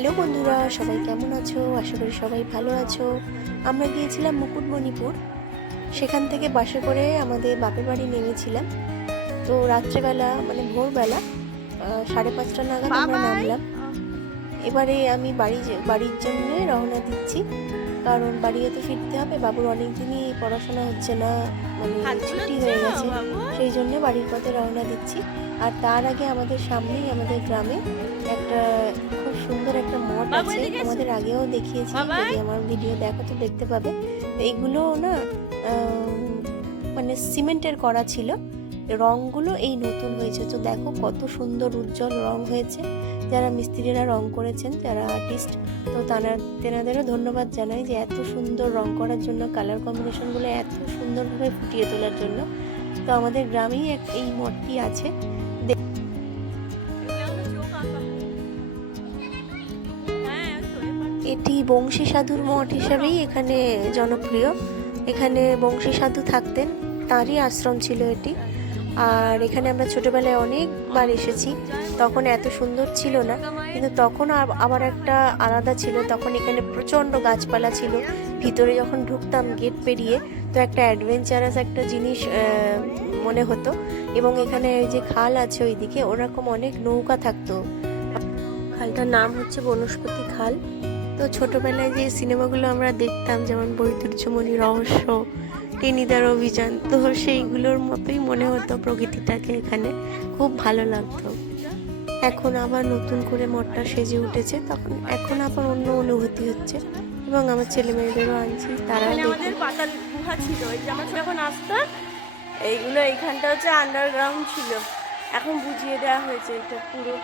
Hello বন্ধুরা সবাই কেমন আছো? আশা করি সবাই ভালো আছো। আমরা গিয়েছিলাম মুকুটমণিপুর। সেখান থেকে বাসে করে আমাদের বাপের বাড়ি নেমেছিলাম। তো রাত্রেবেলা মানে ভোরবেলা সাড়ে পাঁচটা নাগাদ আমরা নামলাম। এবারে আমি বাড়ি বাড়ির জন্য রওনা দিচ্ছি। কারণ বাড়িতে তো ফিরতে হবে। বাবুর অনেক দিনই পড়াশোনা হচ্ছে না মানে ছুটি হয়ে গেছে। সেই জন্য বাড়ির পথে রওনা দিচ্ছি। আর তার আগে আমাদের সামনেই আমাদের গ্রামে আছে আমাদের আগেও দেখিয়েছি যদি আমার ভিডিও দেখো তো দেখতে পাবে। এইগুলো না মানে সিমেন্টের করা ছিল। রংগুলো এই নতুন হয়েছে। তো দেখো কত সুন্দর উজ্জ্বল রং হয়েছে। যারা মিস্ত্রিরা রং করেছেন যারা আর্টিস্ট তো তারা তেনাদেরও ধন্যবাদ জানাই যে এত সুন্দর রং করার জন্য কালার কম্বিনেশনগুলো এত সুন্দরভাবে ফুটিয়ে তোলার জন্য। তো আমাদের গ্রামেই এক এই মঠটি আছে। বংশী সাধুর মঠ হিসাবেই এখানে জনপ্রিয়। এখানে বংশী সাধু থাকতেন, তারই আশ্রম ছিল এটি। আর এখানে আমরা ছোটোবেলায় অনেকবার এসেছি, তখন এত সুন্দর ছিল না। কিন্তু তখন আবার একটা আলাদা ছিল, তখন এখানে প্রচণ্ড গাছপালা ছিল। ভিতরে যখন ঢুকতাম গেট পেরিয়ে, তো একটা অ্যাডভেঞ্চারাস একটা জিনিস মনে হতো। এবং এখানে যে খাল আছে ওইদিকে, ওরকম অনেক নৌকা থাকতো। খালটার নাম হচ্ছে বনস্পতি খাল। তো ছোটবেলায় যে সিনেমাগুলো আমরা দেখতাম যেমন বৈদুর্যমণি রহস্য টেনিদার অভিযান তো সেইগুলোর মতোই মনে হতো প্রকৃতিটাকে এখানে। খুব ভালো লাগতো। এখন আবার নতুন করে মঠটা সেজে উঠেছে। তখন এখন আবার অন্য অনুভূতি হচ্ছে। এবং আমার ছেলে মেয়েদেরও আনছি তারা আমাদের পাতাল গুহা ছিল। ওই যে আমরা যখন আসতাম এইগুলো এইখানটা হচ্ছে আন্ডারগ্রাউন্ড ছিল। এখন বুঝিয়ে দেওয়া হয়েছে এটা পুরো।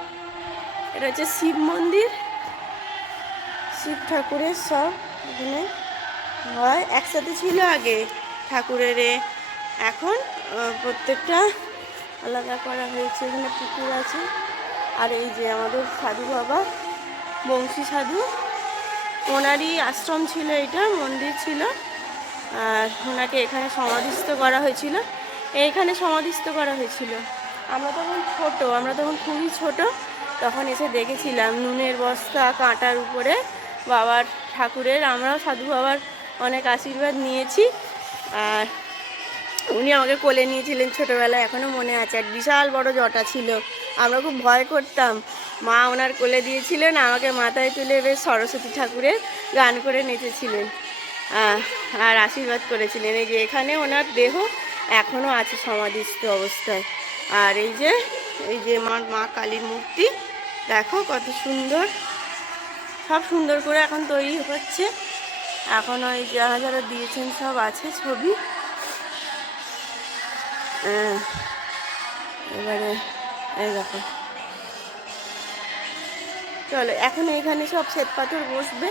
এটা হচ্ছে শিব মন্দির। শিব ঠাকুরের সব এখানে হয়। একসাথে ছিল আগে ঠাকুরের এখন প্রত্যেকটা আলাদা করা হয়েছে। এখানে পুকুর আছে। আর এই যে আমাদের সাধু বাবা, বংশী সাধু, ওনারই আশ্রম ছিল এটা, মন্দির ছিল। আর ওনাকে এখানে সমাধিস্থ করা হয়েছিল। এইখানে সমাধিস্থ করা হয়েছিল। আমরা তখন ছোট, আমরা তখন খুবই ছোট। তখন এসে দেখেছিলাম নুনের বস্তা কাঁটার উপরে বাবার ঠাকুরের, আমরাও সাধু বাবার অনেক আশীর্বাদ নিয়েছি। আর উনি আমাকে কোলে নিয়েছিলেন ছোটোবেলায় এখনও মনে আছে। এক বিশাল বড় জটা ছিল। আমরা খুব ভয় করতাম। মা ওনার কোলে দিয়েছিলেন, আমাকে মাথায় তুলে বেশ সরস্বতী ঠাকুরের গান করে নেচেছিলেন। আর আশীর্বাদ করেছিলেন। এই যে এখানে ওনার দেহ এখনও আছে সমাধিস্থ অবস্থায়। আর এই যে এই যে মা মা কালীর মূর্তি, দেখো কত সুন্দর। সব সুন্দর করে এখন তৈরি হচ্ছে। এখন ওই যারা যারা দিয়েছেন সব আছে ছবি। হ্যাঁ এবারে এই দেখো। চলো, এখন এখানে সব শ্বেত পাথর বসবে,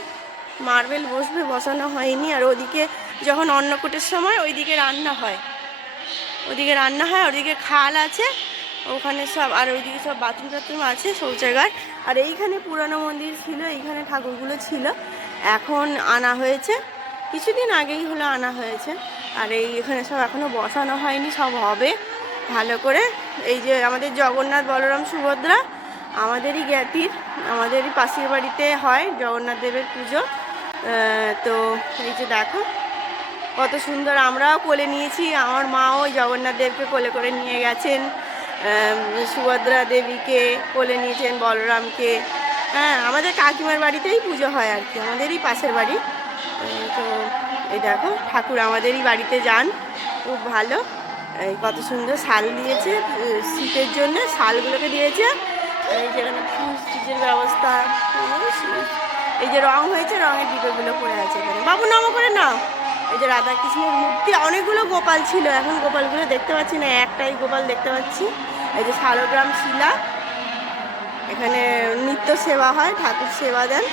মার্বেল বসবে, বসানো হয়নি। আর ওদিকে যখন অন্নকূটের সময়, ওইদিকে রান্না হয়। ওদিকে রান্না হয় ওদিকে খাল আছে। ওখানে সব, আর ওইদিকে সব বাথরুম টাথরুম আছে শৌচাগার আর এইখানে পুরানো মন্দির ছিল, এইখানে ঠাকুরগুলো ছিল। এখন আনা হয়েছে। কিছুদিন আগেই হলো আনা হয়েছে। আর এই এখানে সব এখনও বসানো হয়নি, সব হবে। ভালো করে। এই যে আমাদের জগন্নাথ বলরাম সুভদ্রা, আমাদেরই জ্ঞাতির, আমাদেরই পাশের বাড়িতে হয় জগন্নাথ দেবের পুজো। তো এই যে দেখো, কত সুন্দর। আমরাও কোলে নিয়েছি। আমার মাও জগন্নাথ দেবকে কোলে করে নিয়ে গেছেন। সুভদ্রা দেবীকে কোলে নিয়েছেন বলরামকে। হ্যাঁ আমাদের কাকিমার বাড়িতেই পুজো হয় আর কি, আমাদেরই পাশের বাড়ি। তো এই দেখো, ঠাকুর আমাদেরই বাড়িতে যান, খুব ভালো। এই কত সুন্দর শাল দিয়েছে, শীতের জন্য শালগুলোকে দিয়েছে। এই যেখানে ফিউজ টিউজের ব্যবস্থা, এই যে রং হয়েছে, রঙের ডিবেগুলো পড়ে আছে এখানে। বাবু, নম করে নাও। এই যে রাধাকৃষ্ণের মূর্তি, অনেকগুলো গোপাল ছিল, এখন গোপালগুলো দেখতে পাচ্ছি না, একটাই গোপাল দেখতে পাচ্ছি। এই যে শালগ্রাম শিলা, এখানে নিত্য সেবা হয়, ঠাকুর সেবা দেন।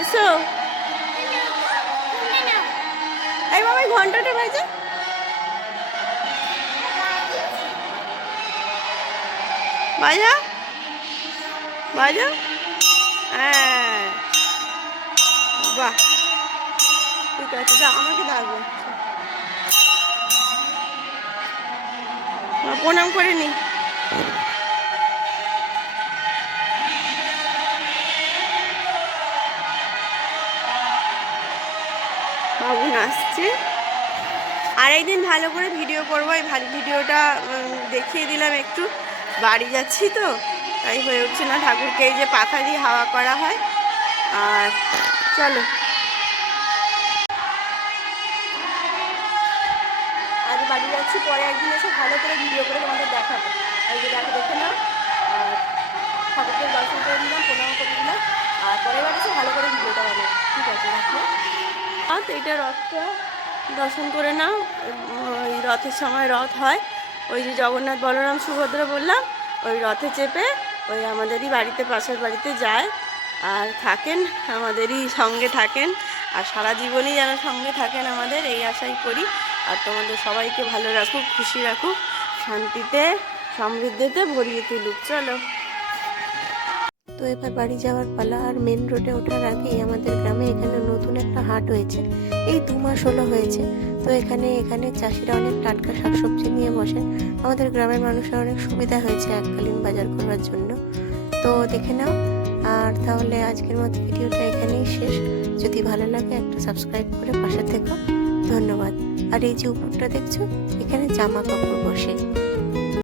এসো। এই বাবা ঘন্টাটা বাজে। বাজা? বাজা? হ্যাঁ। বাহ। ঠিক আছে, যা, আমাকে দাঁড়বো প্রণাম করে নি। বাবুন আসছে আড়াই দিন ভালো করে ভিডিও করব, এই ভালো ভিডিওটা দেখিয়ে দিলাম একটু। বাড়ি যাচ্ছি তো, তাই হয়ে উঠছে না ঠাকুরকে, এই যে পাখা দিয়ে হাওয়া করা হয়। আর চলো। আজ বাড়ি যাচ্ছি, পরে একদিন এসে ভালো করে ভিডিও করে তোমাদের দেখাবো। এই যে দেখো, দেখে নাও। আর ঠাকুরকে দর্শন করে নিলাম, প্রণাম করে দিলাম আর পরের বার এসে ভালো করে ভিডিওটা বানাবো। ঠিক আছে, রাখো। আর তো এটা রথটা দর্শন করে নাও। ওই রথের সময় রথ হয়। ওই যে জগন্নাথ বলরাম, সুভদ্রা বললাম, ওই রথে চেপে ওই আমাদেরই বাড়িতে, পাশের বাড়িতে যায়। আর থাকেন, আমাদেরই সঙ্গে থাকেন। আর সারা জীবনই যেন সঙ্গে থাকেন আমাদের, এই আশাই করি। আর তোমাদের সবাইকে ভালো রাখুক, খুশি রাখুক, শান্তিতে, সমৃদ্ধিতে ভরিয়ে তুলুক। চলো। তো এবার বাড়ি যাওয়ার পালা, আর মেন রোডে ওঠার আগেই আমাদের গ্রামে এখানে নতুন একটা হাট হয়েছে। এই দু মাস হলো হয়েছে। তো এখানে এখানে চাষিরা অনেক টাটকা শাকসবজি নিয়ে বসেন। আমাদের গ্রামের মানুষের অনেক সুবিধা হয়েছে এককালীন বাজার করার জন্য। তো দেখে নাও আর তাহলে আজকের মতো ভিডিওটা এখানেই শেষ। যদি ভালো লাগে, একটা সাবস্ক্রাইব করে পাশে থেকো। ধন্যবাদ। আর এই যে উপরটা দেখছ, এখানে জামা কাপড় বসে।